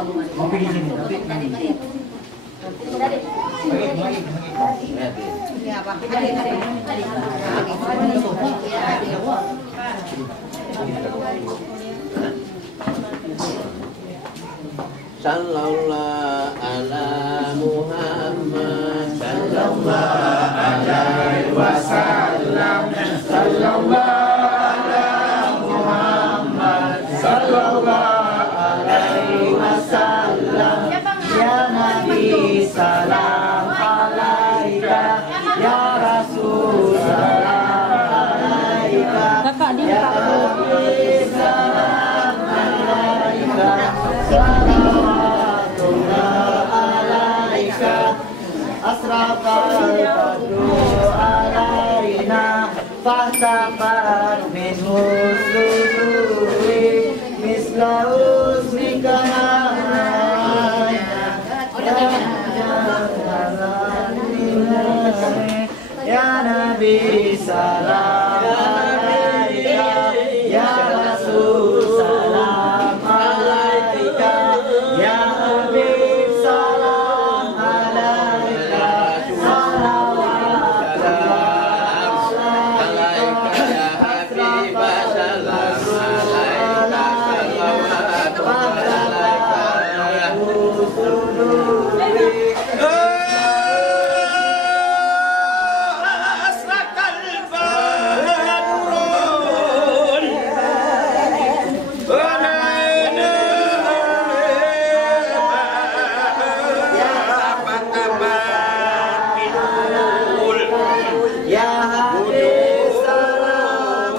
Ngopi di sini tapi. Sallallahu ala Muhammad sallallahu alaihi wasallam sallallahu ala Muhammad sallallahu alaihi wasallam ya Nabi salam alaika ya Rasul salam alaika ya Nabi salam alaika asrafal badru alaina fahtafat min husnuri misla husnika ya Nabi salam alaika ya Rasul salam alaika ya Habib salam alaika salawat alaika ya Habib salam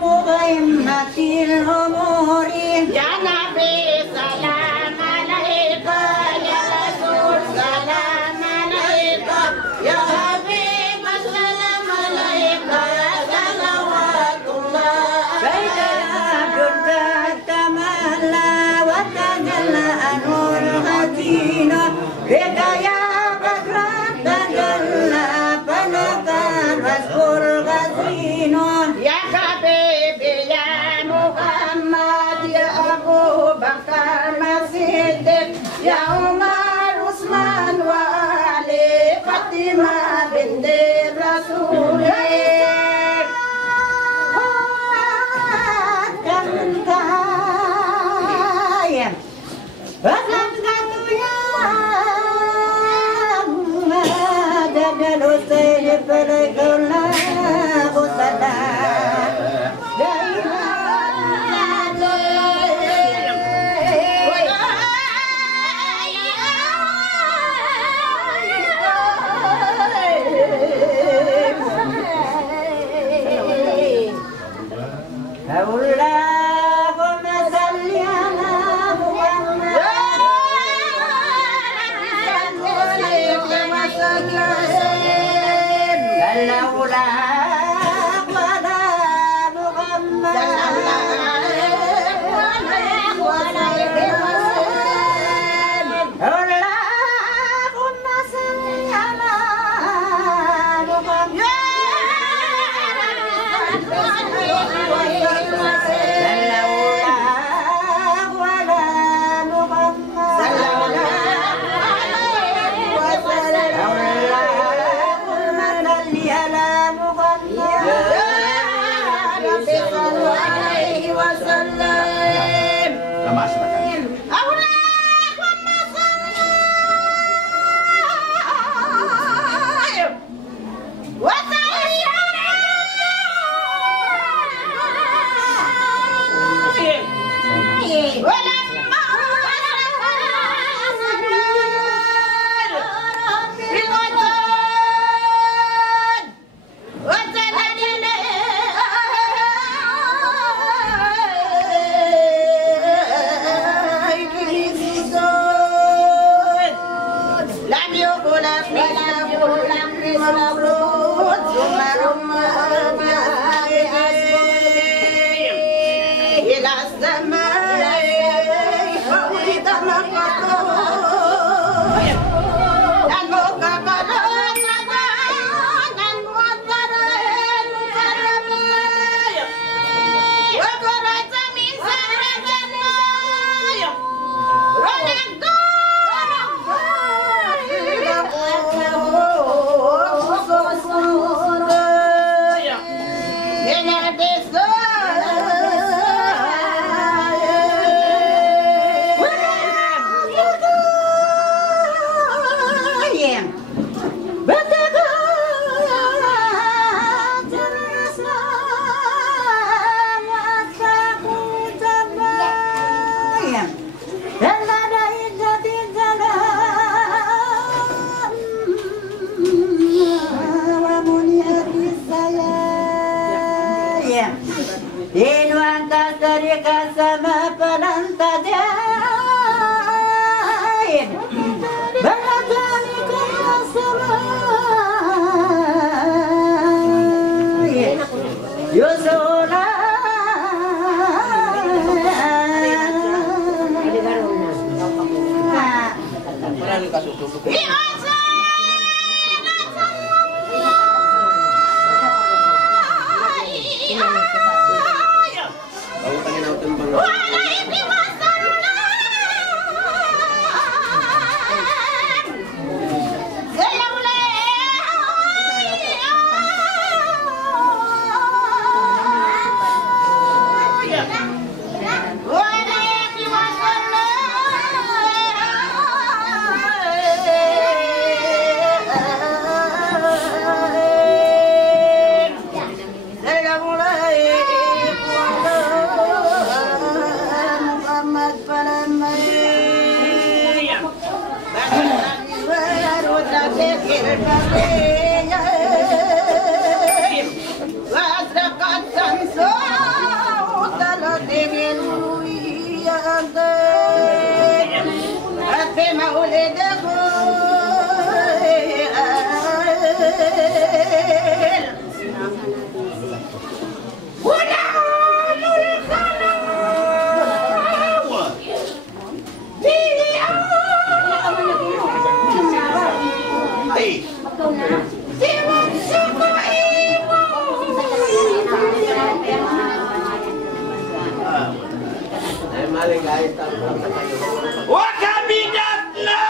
مهمة الأمور يا نبي سلام عليك يا رسول سلام عليك يا حبيب سلام عليك يا صلوات الله بيت الجد تملى وتجلى نور غزينة بك يا بدر تجلى فنزل واذكر غزينة يا حبيبي يا محمد يا أبو بكر صديق يا عمر عثمان وعلي فاطمة بنت الرسول وأزرقت شمس مولده غلام الخلاوة وكبدتنا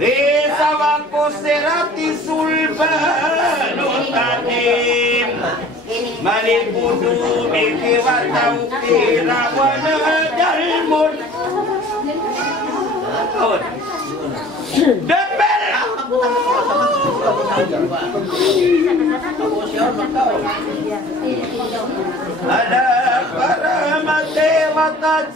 Desa wakoserati sulbanu tadim Malil budu biki watau kira wana dalmun Dembel ada para mate watat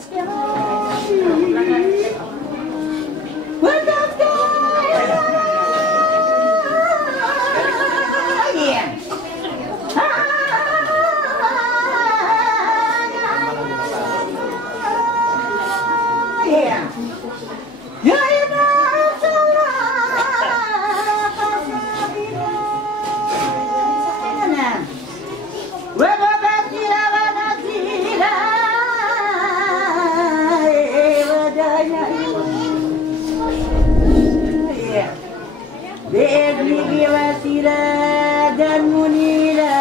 dan munira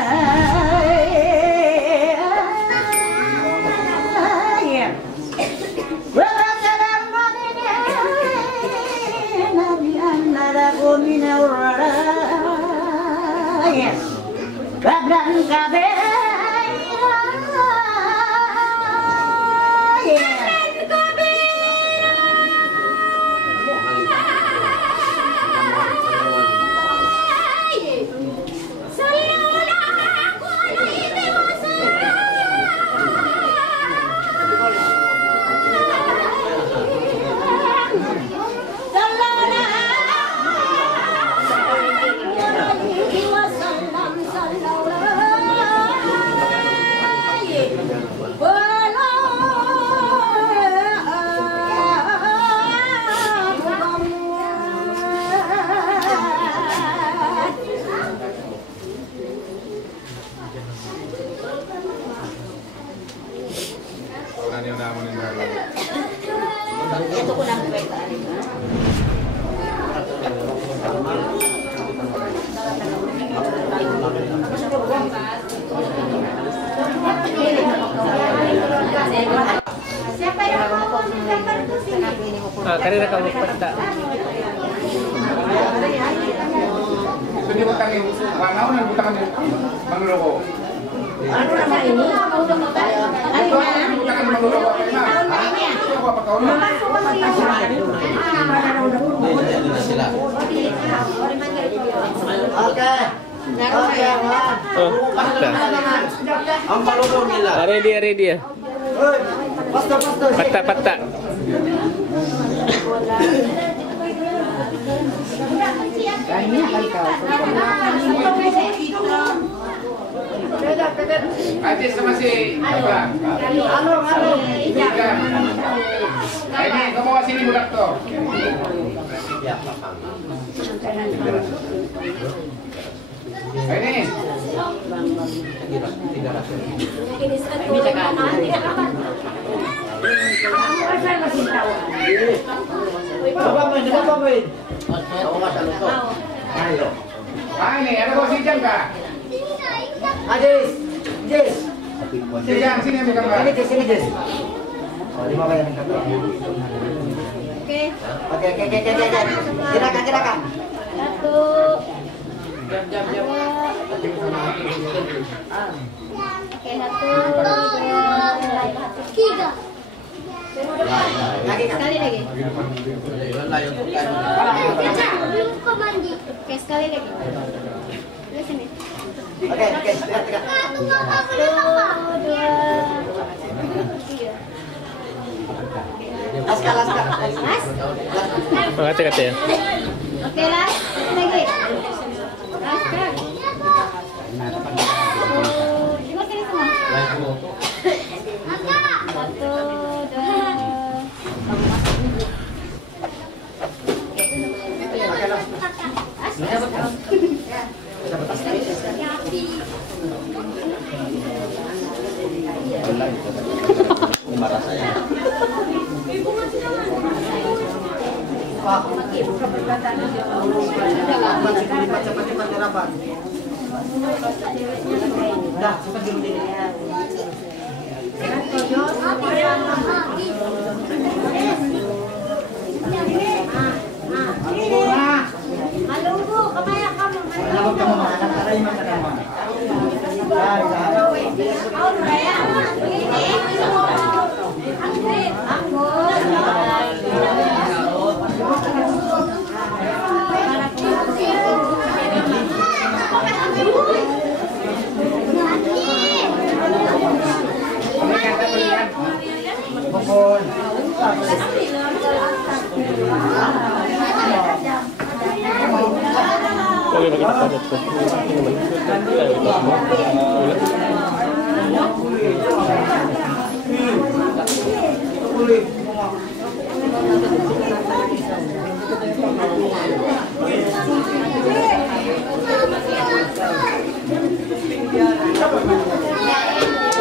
Siapa yang mau gambar itu sini? Karena kamu peta. Ini bukan yang warna yang bukan mengelola. Anu nama ini? Bukan mengelola. Apa kau nak? Oke. Ready ya. Peta. Aji sama si apa? Ini kamu bawa sini budak tuh. Ini. Ini ada bawa si jam kah? Jis. Sini sini bukan kah? Sini Jis. Oh, 5 bayar yang kata. Oke. Gerakan. 3. Sekali lagi. Oke, sekali lagi. Sini. Oke. 1, 2, 3. Askal. Kata ya. Oke, last. Lagi. Askar. Semua sini semua. Udah, cepat dulu deh. Halo Bu, kemana kamu? Kenapa kamu makan taray makan apa? Oh, Raya. Pokok. Oke, kita padat po.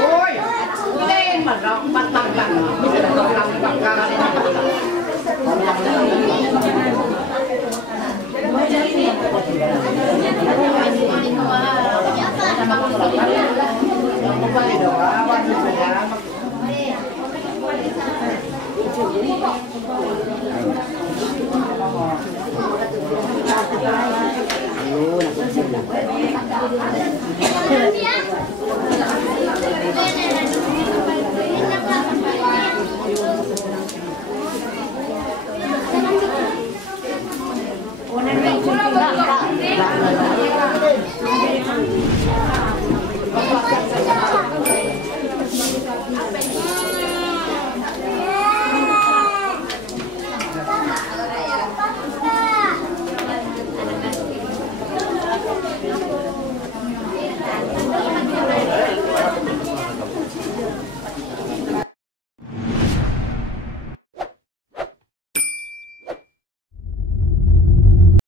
Ôi, lên mà nó bắt bằng bằng, bây giờ nó làm bằng ca lên. Lu,